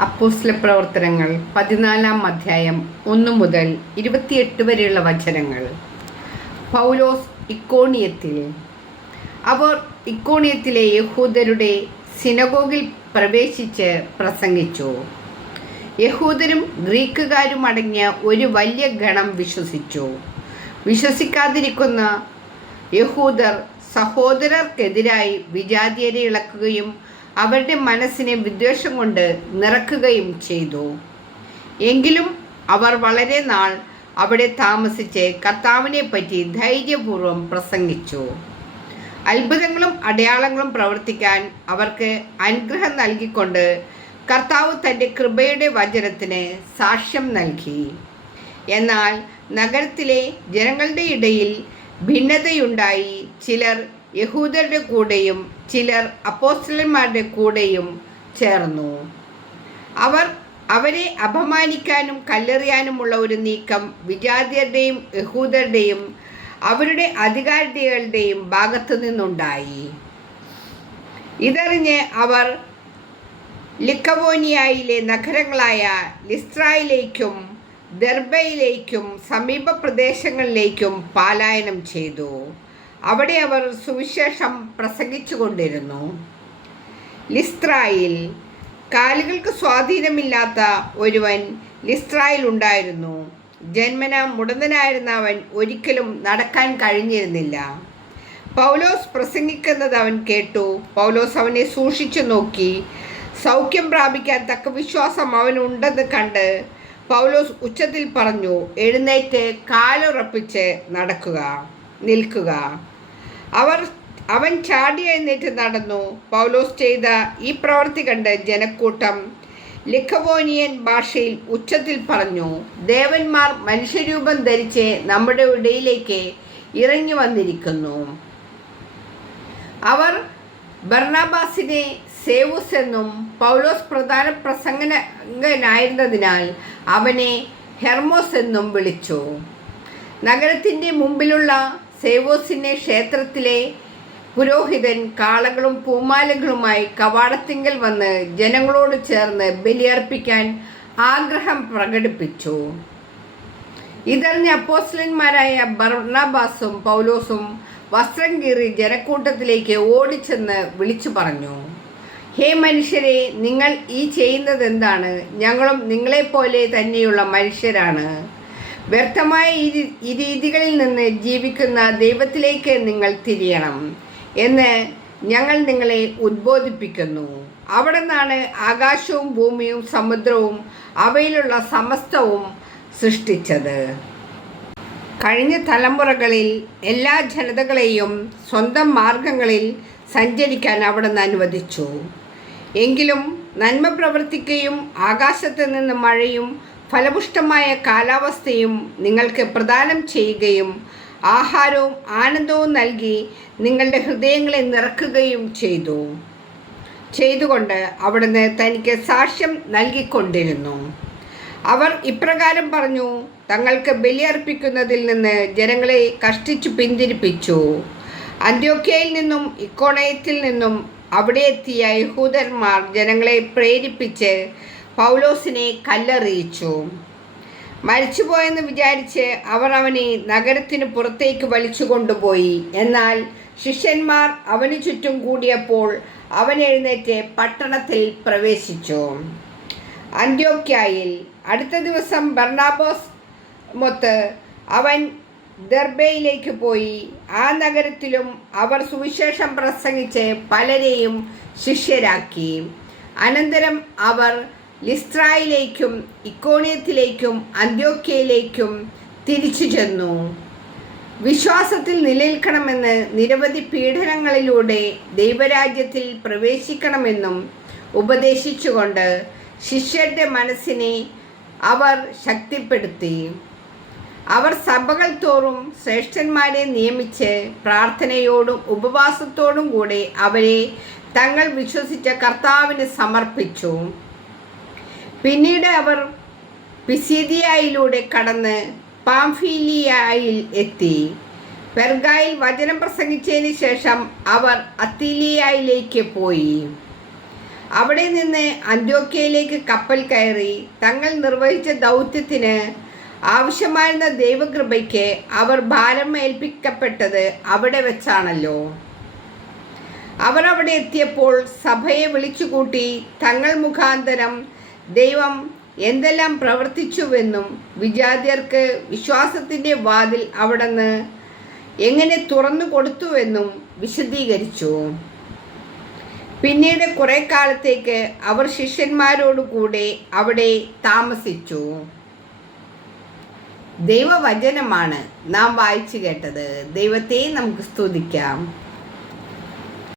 അപ്പോസ്ല പ്രവർത്തനങ്ങൾ പതിനാലാം അധ്യായം ഒന്ന് മുതൽ ഇരുപത്തിയെട്ട് വരെയുള്ള വചനങ്ങൾ. പൗലോസ് ഇക്കോണിയത്തിൽ അവർ ഇക്കോണിയത്തിലെ യഹൂദരുടെ സിനഗോഗിൽ പ്രവേശിച്ച് പ്രസംഗിച്ചു. യഹൂദരും ഗ്രീക്കുകാരും അടങ്ങിയ ഒരു വലിയ ഗണം വിശ്വസിച്ചു. വിശ്വസിക്കാതിരിക്കുന്ന യഹൂദർ സഹോദരർക്കെതിരായി വിജാതിയരെ ഇളക്കുകയും അവരുടെ മനസ്സിനെ വിദ്വേഷം കൊണ്ട് നിറക്കുകയും ചെയ്തു. എങ്കിലും അവർ വളരെ നാൾ അവിടെ താമസിച്ച് കർത്താവിനെ പറ്റി ധൈര്യപൂർവം പ്രസംഗിച്ചു. അത്ഭുതങ്ങളും അടയാളങ്ങളും പ്രവർത്തിക്കാൻ അവർക്ക് അനുഗ്രഹം നൽകിക്കൊണ്ട് കർത്താവ് തന്റെ കൃപയുടെ വചനത്തിന് സാക്ഷ്യം നൽകി. എന്നാൽ നഗരത്തിലെ ജനങ്ങളുടെ ഇടയിൽ ഭിന്നതയുണ്ടായി ചിലർ യഹൂദരുടെ കൂടെയും ചിലർ അപ്പോസ്റ്റലന്മാരുടെ കൂടെയും ചേർന്നു. അവർ അവരെ അപമാനിക്കാനും കല്ലെറിയാനുമുള്ള ഒരു നീക്കം വിജാതിയരുടെയും യഹൂദരുടെയും അവരുടെ അധികാരികളുടെയും ഭാഗത്തു നിന്നുണ്ടായി. ഇതറിഞ്ഞ് അവർ ലിക്കവോനിയയിലെ നഗരങ്ങളായ ലിസ്ട്രയിലേക്കും ദർബയിലേക്കും സമീപ പ്രദേശങ്ങളിലേക്കും പാലായനം ചെയ്തു. അവിടെ അവർ സുവിശേഷം പ്രസംഗിച്ചുകൊണ്ടിരുന്നു. ലിസ്ത്രായിൽ കാലുകൾക്ക് സ്വാധീനമില്ലാത്ത ഒരുവൻ ലിസ്ട്രായിൽ ഉണ്ടായിരുന്നു. ജന്മന മുടന്തനായിരുന്ന അവൻ ഒരിക്കലും നടക്കാൻ കഴിഞ്ഞിരുന്നില്ല. പൗലോസ് പ്രസംഗിക്കുന്നത് അവൻ കേട്ടു. പൗലോസ് അവനെ സൂക്ഷിച്ചു നോക്കി. സൗഖ്യം പ്രാപിക്കാൻ തക്ക വിശ്വാസം അവനുണ്ടെന്ന് കണ്ട് പൗലോസ് ഉച്ചത്തിൽ പറഞ്ഞു എഴുന്നേറ്റ് കാലുറപ്പിച്ച് നടക്കുക നിൽക്കുക. അവർ അവൻ ചാടി എഴുന്നേറ്റ് നടന്നു. പൗലോസ് ചെയ്ത ഈ പ്രവൃത്തി കണ്ട് ജനക്കൂട്ടം ലിഖവോനിയൻ ഭാഷയിൽ ഉച്ചത്തിൽ പറഞ്ഞു ദേവന്മാർ മനുഷ്യരൂപം ധരിച്ച് നമ്മുടെ ഇടയിലേക്ക് ഇറങ്ങി വന്നിരിക്കുന്നു. അവർ ബർണാബാസിനെ സേവൂസ് എന്നും പൗലോസ് പ്രധാന പ്രസംഗനായിരുന്നതിനാൽ അവനെ ഹെർമോസ് എന്നും വിളിച്ചു. നഗരത്തിന്റെ മുമ്പിലുള്ള സേവോസിനെ ക്ഷേത്രത്തിലെ പുരോഹിതൻ കാളകളും പൂമാലകളുമായി കവാടത്തിങ്കൽ വന്ന് ജനങ്ങളോട് ചേർന്ന് ബലിയർപ്പിക്കാൻ ആഗ്രഹം പ്രകടിപ്പിച്ചു. ഇതറിഞ്ഞ അപ്പോസ്ലന്മാരായ ബർണബാസും പൗലോസും വസ്ത്രം കീറി ജനക്കൂട്ടത്തിലേക്ക് ഓടിച്ചെന്ന് വിളിച്ചു പറഞ്ഞു. ഹേ മനുഷ്യരെ നിങ്ങൾ ഈ ചെയ്യുന്നത് എന്താണ് ഞങ്ങളും നിങ്ങളെപ്പോലെ തന്നെയുള്ള മനുഷ്യരാണ്. വ്യർത്ഥമായ ഈ രീതികളിൽ നിന്ന് ജീവിക്കുന്ന ദൈവത്തിലേക്ക് നിങ്ങൾ തിരിയണം എന്ന് ഞങ്ങൾ നിങ്ങളെ ഉദ്ബോധിപ്പിക്കുന്നു. അവിടെ നിന്നാണ് ആകാശവും ഭൂമിയും സമുദ്രവും അവയിലുള്ള സമസ്തവും സൃഷ്ടിച്ചത്. കഴിഞ്ഞ തലമുറകളിൽ എല്ലാ ജനതകളെയും സ്വന്തം മാർഗങ്ങളിൽ സഞ്ചരിക്കാൻ അവിടെ നിന്ന് അനുവദിച്ചു. എങ്കിലും നന്മ പ്രവർത്തിക്കുകയും ആകാശത്ത് നിന്ന് മഴയും ഫലപുഷ്ടമായ കാലാവസ്ഥയും നിങ്ങൾക്ക് പ്രദാനം ചെയ്യുകയും ആഹാരവും ആനന്ദവും നൽകി നിങ്ങളുടെ ഹൃദയങ്ങളെ നിറക്കുകയും ചെയ്തു. ചെയ്തുകൊണ്ട് അവിടുന്ന് തനിക്ക് സാക്ഷ്യം നൽകിക്കൊണ്ടിരുന്നു. അവർ ഇപ്രകാരം പറഞ്ഞു തങ്ങൾക്ക് ബലിയർപ്പിക്കുന്നതിൽ നിന്ന് ജനങ്ങളെ കഷ്ടിച്ചു പിന്തിരിപ്പിച്ചു. അന്ത്യോക്കയിൽ നിന്നും ഇക്കോണയത്തിൽ നിന്നും അവിടെ എത്തിയ യഹൂദന്മാർ ജനങ്ങളെ പ്രേരിപ്പിച്ച് പൗലോസിനെ കല്ലെറിയിച്ചു. മരിച്ചുപോയെന്ന് വിചാരിച്ച് അവർ അവനെ നഗരത്തിന് പുറത്തേക്ക് വലിച്ചു കൊണ്ടുപോയി എന്നാൽ ശിഷ്യന്മാർ അവന് ചുറ്റും കൂടിയപ്പോൾ അവൻ എഴുന്നേറ്റ് പട്ടണത്തിൽ പ്രവേശിച്ചു. അന്ത്യോക്യായിൽ അടുത്ത ദിവസം ബർണാബോസ് മൊത്ത് അവൻ ദർബയിലേക്ക് പോയി. ആ നഗരത്തിലും അവർ സുവിശേഷം പ്രസംഗിച്ച് പലരെയും ശിഷ്യരാക്കി. അനന്തരം അവർ ലിസ്ട്രായിലേക്കും ഇക്കോണിയത്തിലേക്കും അന്ത്യോക്കയിലേക്കും തിരിച്ചു ചെന്നു. വിശ്വാസത്തിൽ നിലനിൽക്കണമെന്ന് നിരവധി പീഡനങ്ങളിലൂടെ ദൈവരാജ്യത്തിൽ പ്രവേശിക്കണമെന്നും ഉപദേശിച്ചുകൊണ്ട് ശിഷ്യരുടെ മനസ്സിനെ അവർ ശക്തിപ്പെടുത്തി. അവർ സഭകൾ തോറും ശ്രേഷ്ഠന്മാരെ നിയമിച്ച് പ്രാർത്ഥനയോടും ഉപവാസത്തോടും കൂടെ അവരെ തങ്ങൾ വിശ്വസിച്ച കർത്താവിന് സമർപ്പിച്ചു. പിന്നീട് അവർ പിസീദിയായിലൂടെ കടന്ന് പാംഫീലിയായിൽ എത്തി. പെർഗായിൽ വചനം പ്രസംഗിച്ചതിന് ശേഷം അവർ അത്തീലിയായിലേക്ക് പോയി. അവിടെ നിന്ന് അന്ത്യോക്കയിലേക്ക് കപ്പൽ കയറി തങ്ങൾ നിർവഹിച്ച ദൗത്യത്തിന് ആവശ്യമായിരുന്ന ദൈവകൃപയ്ക്ക് അവർ ഭാരം ഏൽപ്പിക്കപ്പെട്ടത് അവിടെ വെച്ചാണല്ലോ. അവർ അവിടെ എത്തിയപ്പോൾ സഭയെ വിളിച്ചുകൂട്ടി തങ്ങൾ മുഖാന്തരം ദൈവം എന്തെല്ലാം പ്രവർത്തിച്ചുവെന്നും വിജാതിയർക്ക് വിശ്വാസത്തിന്റെ വാതിൽ അവിടുന്ന് എങ്ങനെ തുറന്നു കൊടുത്തുവെന്നും വിശദീകരിച്ചു. പിന്നീട് കുറെ കാലത്തേക്ക് അവർ ശിഷ്യന്മാരോടുകൂടെ അവിടെ താമസിച്ചു. ദൈവവചനമാണ് നാം വായിച്ചു കേട്ടത്. ദൈവത്തെ നമുക്ക് സ്തുതിക്കാം.